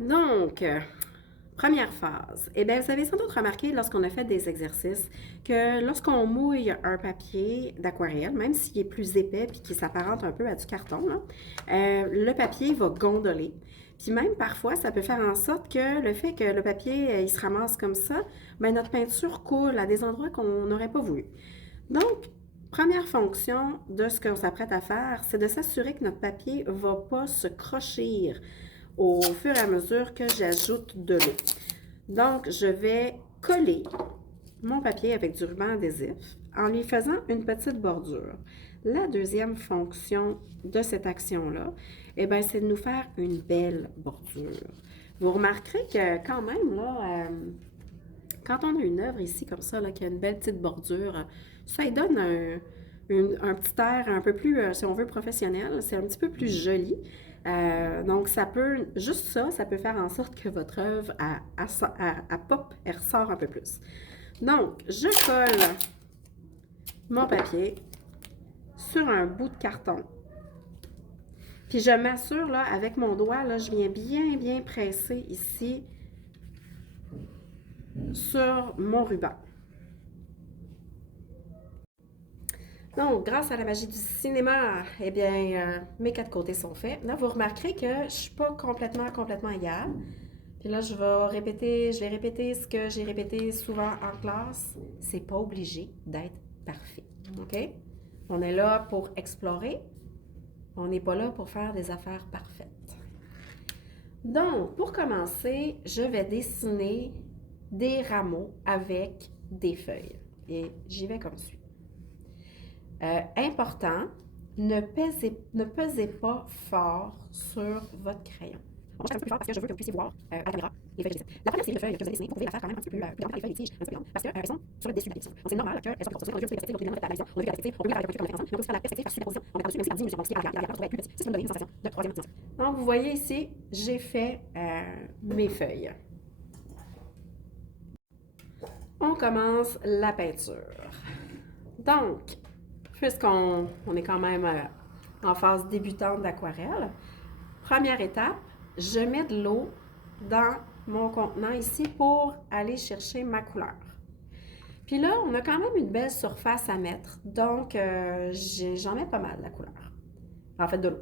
Donc, première phase. Eh bien, vous avez sans doute remarqué lorsqu'on a fait des exercices que lorsqu'on mouille un papier d'aquarelle, même s'il est plus épais et qu'il s'apparente un peu à du carton, là, le papier va gondoler. Puis même parfois, ça peut faire en sorte que le fait que le papier il se ramasse comme ça, bien, notre peinture coule à des endroits qu'on n'aurait pas voulu. Donc, première fonction de ce qu'on s'apprête à faire, c'est de s'assurer que notre papier ne va pas se crochir au fur et à mesure que j'ajoute de l'eau. Donc, je vais coller mon papier avec du ruban adhésif en lui faisant une petite bordure. La deuxième fonction de cette action-là, eh bien, c'est de nous faire une belle bordure. Vous remarquerez que quand même, là, quand on a une œuvre ici comme ça, là, qui a une belle petite bordure, ça lui donne un petit air un peu plus, si on veut, professionnel. C'est un petit peu plus joli. Donc, ça peut, juste ça, ça peut faire en sorte que votre œuvre, à pop, elle ressort un peu plus. Donc, je colle mon papier sur un bout de carton. Puis je m'assure, là, avec mon doigt, là, je viens bien presser ici sur mon ruban. Donc, grâce à la magie du cinéma, eh bien, mes quatre côtés sont faits. Là, vous remarquerez que je ne suis pas complètement égale. Puis là, je vais répéter ce que j'ai répété souvent en classe. C'est pas obligé d'être parfait. OK? On est là pour explorer. On n'est pas là pour faire des affaires parfaites. Donc, pour commencer, je vais dessiner des rameaux avec des feuilles. Et j'y vais comme suit. Important, ne pesez pas fort sur votre crayon. On va faire un peu plus fort parce que je veux que vous puissiez voir à la caméra les feuilles que j'ai. La première série de feuilles que vous allez dessiner, vous pouvez la faire quand même un petit peu plus grande, les feuilles, les tiges, un petit peu plus grandes, parce qu'elles sont sur le dessus de la pièce. Donc c'est normal qu'elles soient plus grosses. On a vu un petit peu de perspective, on a vu la vision, on a vu la perspective, on peut la faire avec un peu comme on a fait ensemble, mais on peut aussi faire la perspective par superposition. On regarde dessus, même si la dimension, on multiplie par 10 mesures, on va trouver plus petit. Ça va me donner une sensation de troisième dimension. Donc vous voyez ici, j'ai fait mes feuilles. On commence la peinture. Donc, puisqu'on est quand même en phase débutante d'aquarelle, première étape, je mets de l'eau dans mon contenant ici pour aller chercher ma couleur. Puis là, on a quand même une belle surface à mettre, donc j'en mets pas mal de la couleur. En fait, de l'eau.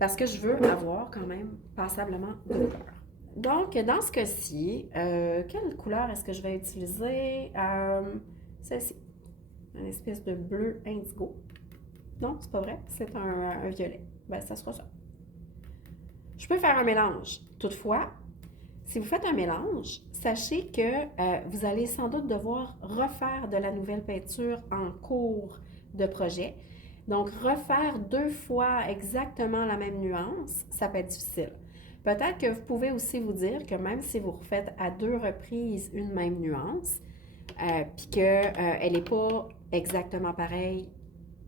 Parce que je veux avoir quand même passablement de couleur. Donc, dans ce cas-ci, quelle couleur est-ce que je vais utiliser? Celle-ci. Une espèce de bleu indigo. Non, c'est pas vrai, c'est un violet. Ben, ça sera ça. Je peux faire un mélange. Toutefois, si vous faites un mélange, sachez que vous allez sans doute devoir refaire de la nouvelle peinture en cours de projet. Donc, refaire deux fois exactement la même nuance, ça peut être difficile. Peut-être que vous pouvez aussi vous dire que même si vous refaites à deux reprises une même nuance, puis qu'elle n'est pas exactement pareille,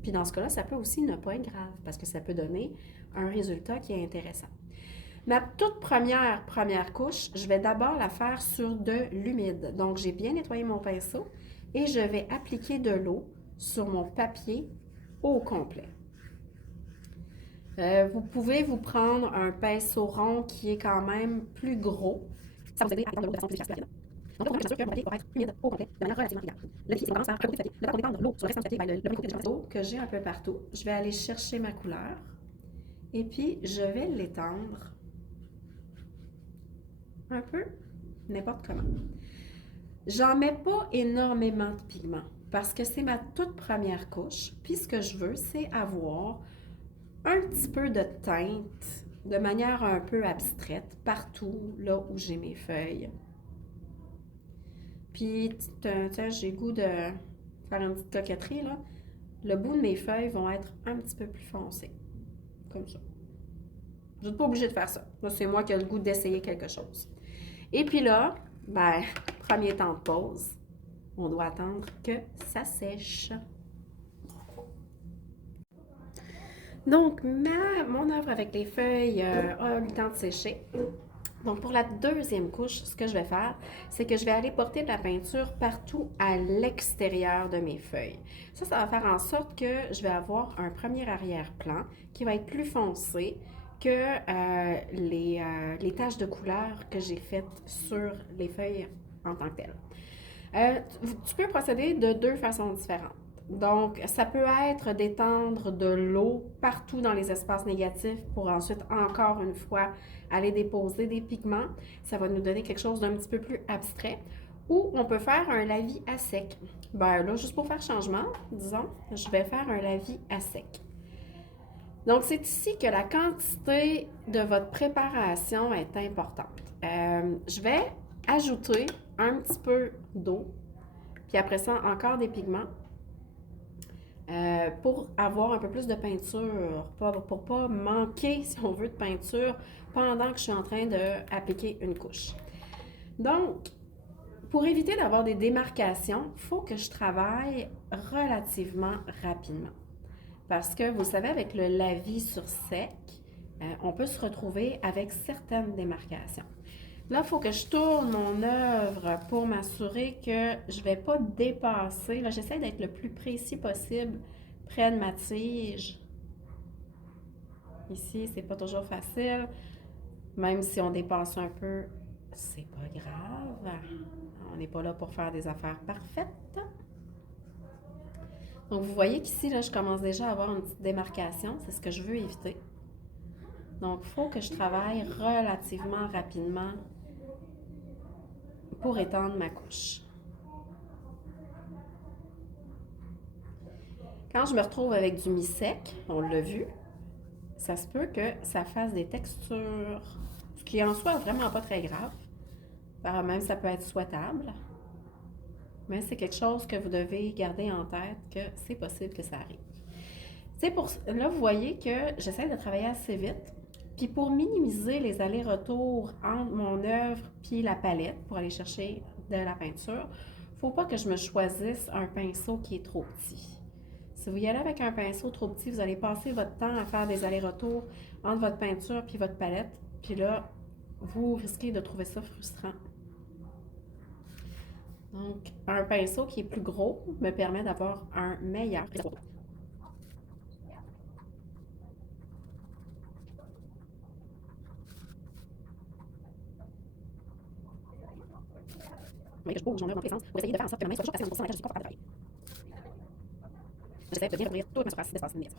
puis dans ce cas-là, ça peut aussi ne pas être grave parce que ça peut donner un résultat qui est intéressant. Ma toute première couche, je vais d'abord la faire sur de l'humide. Donc, j'ai bien nettoyé mon pinceau et je vais appliquer de l'eau sur mon papier au complet. Vous pouvez vous prendre un pinceau rond qui est quand même plus gros. Ça va vous aider à étendre de l'eau de façon plus efficace. Donc là, on veut s'assurer que mon papier va être humide au complet, de manière relativement régulière. Le défi, c'est qu'on commence par un côté de papier. Là, quand on étend l'eau sur le restant du papier, le premier côté de l'eau que j'ai un peu partout, je vais aller chercher ma couleur et puis je vais l'étendre un peu n'importe comment. J'en mets pas énormément de pigments parce que c'est ma toute première couche. Puis ce que je veux, c'est avoir un petit peu de teinte de manière un peu abstraite partout là où j'ai mes feuilles. Puis, tiens, j'ai le goût de faire une petite coquetterie, là. Le bout de mes feuilles vont être un petit peu plus foncés, comme ça. Vous n'êtes pas obligé de faire ça. Là, c'est moi qui ai le goût d'essayer quelque chose. Et puis là, ben, premier temps de pause, on doit attendre que ça sèche. Donc, mon œuvre avec les feuilles a eu le temps de sécher. Donc, pour la deuxième couche, ce que je vais faire, c'est que je vais aller porter de la peinture partout à l'extérieur de mes feuilles. Ça va faire en sorte que je vais avoir un premier arrière-plan qui va être plus foncé que les des taches de couleur que j'ai faites sur les feuilles en tant que telles. Tu peux procéder de deux façons différentes. Donc, ça peut être d'étendre de l'eau partout dans les espaces négatifs pour ensuite, encore une fois, aller déposer des pigments. Ça va nous donner quelque chose d'un petit peu plus abstrait. Ou on peut faire un lavis à sec. Ben là, juste pour faire changement, disons, je vais faire un lavis à sec. Donc, c'est ici que la quantité de votre préparation est importante. Je vais ajouter un petit peu d'eau, puis après ça, encore des pigments pour avoir un peu plus de peinture, pour ne pas manquer, si on veut, de peinture pendant que je suis en train d'appliquer une couche. Donc, pour éviter d'avoir des démarcations, il faut que je travaille relativement rapidement. Parce que, vous savez, avec le lavis sur sec, on peut se retrouver avec certaines démarcations. Là, il faut que je tourne mon œuvre pour m'assurer que je ne vais pas dépasser. Là, j'essaie d'être le plus précis possible près de ma tige. Ici, c'est pas toujours facile. Même si on dépasse un peu, c'est pas grave. On n'est pas là pour faire des affaires parfaites. Donc, vous voyez qu'ici, là, je commence déjà à avoir une petite démarcation. C'est ce que je veux éviter. Donc, il faut que je travaille relativement rapidement pour étendre ma couche. Quand je me retrouve avec du mi-sec, on l'a vu, ça se peut que ça fasse des textures, ce qui en soi vraiment pas très grave. Même ça peut être souhaitable, mais c'est quelque chose que vous devez garder en tête que c'est possible que ça arrive. Là, vous voyez que j'essaie de travailler assez vite. Puis pour minimiser les allers-retours entre mon œuvre puis la palette pour aller chercher de la peinture, il ne faut pas que je me choisisse un pinceau qui est trop petit. Si vous y allez avec un pinceau trop petit, vous allez passer votre temps à faire des allers-retours entre votre peinture puis votre palette. Puis là, vous risquez de trouver ça frustrant. Donc, un pinceau qui est plus gros me permet d'avoir un meilleur résultat. Mais je bouge mon œuvre dans tous les sens pour essayer de faire en sorte que ma main soit toujours assise dans une position dans laquelle je suis confortable de travailler. J'essaie de bien recouvrir toute ma surface d'espace négatif.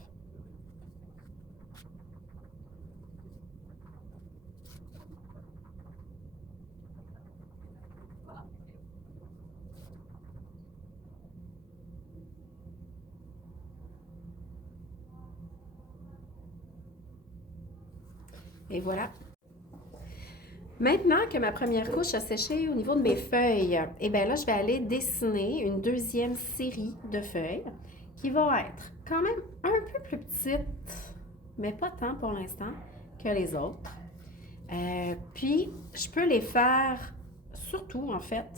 Et voilà. Maintenant que ma première couche a séché au niveau de mes feuilles, et bien là, je vais aller dessiner une deuxième série de feuilles qui va être quand même un peu plus petite, mais pas tant pour l'instant que les autres. Puis, je peux les faire surtout, en fait.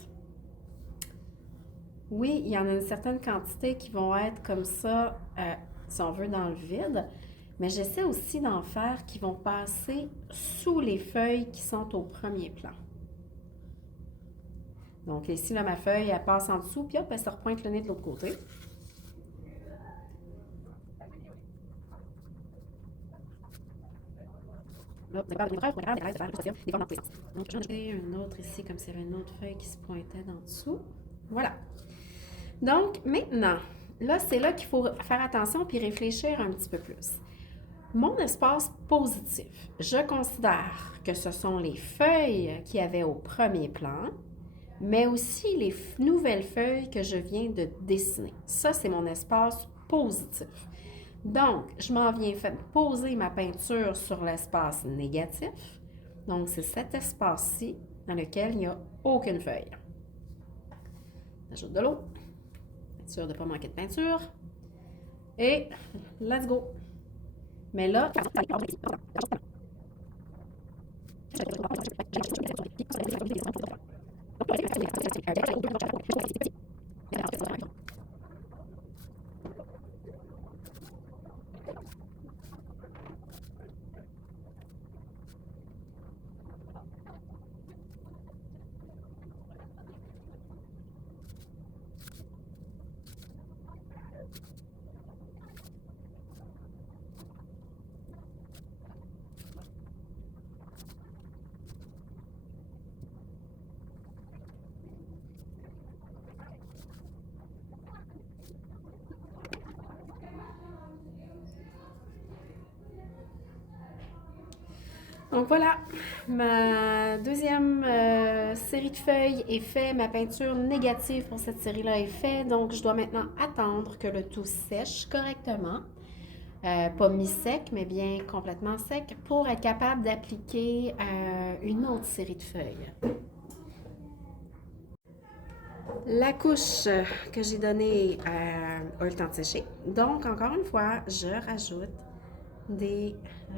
Oui, il y en a une certaine quantité qui vont être comme ça, si on veut, dans le vide. Mais j'essaie aussi d'en faire qui vont passer sous les feuilles qui sont au premier plan. Donc ici, là, ma feuille, elle passe en dessous, puis hop, elle se repointe le nez de l'autre côté. Là, vous n'avez pas de preuve, regarde, de faire des formes dans tous les sens. Donc, j'en ai une autre ici, comme s'il y avait une autre feuille qui se pointait d'en dessous. Voilà. Donc, maintenant, là, c'est là qu'il faut faire attention puis réfléchir un petit peu plus. Mon espace positif, je considère que ce sont les feuilles qui avaient au premier plan, mais aussi les nouvelles feuilles que je viens de dessiner. Ça, c'est mon espace positif. Donc, je m'en viens poser ma peinture sur l'espace négatif. Donc, c'est cet espace-ci dans lequel il n'y a aucune feuille. J'ajoute de l'eau, être sûr de ne pas manquer de peinture. Et let's go! Mais là, Donc voilà, ma deuxième série de feuilles est faite, ma peinture négative pour cette série-là est faite, donc je dois maintenant attendre que le tout sèche correctement, pas mi-sec, mais bien complètement sec, pour être capable d'appliquer une autre série de feuilles. La couche que j'ai donnée a eu le temps de sécher, donc encore une fois, je rajoute des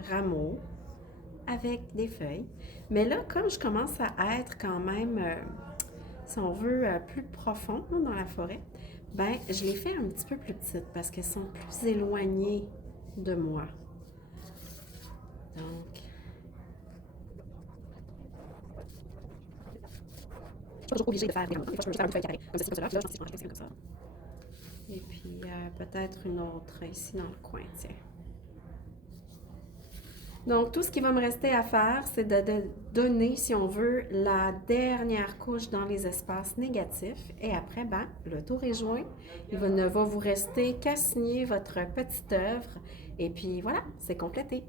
rameaux avec des feuilles. Mais là, comme je commence à être quand même, si on veut, plus profond là, dans la forêt, ben je les fais un petit peu plus petites parce qu'elles sont plus éloignées de moi. Donc, je suis pas toujours obligée de faire des rameaux. Des fois, je peux juste faire une feuille carrée, comme ceci, comme cela. Puis là, je pense que je comme ça. Et puis, peut-être une autre ici dans le coin, tiens. Donc, tout ce qui va me rester à faire, c'est de donner, si on veut, la dernière couche dans les espaces négatifs. Et après, ben, le tour est joint. Ne va vous rester qu'à signer votre petite œuvre. Et puis voilà, c'est complété.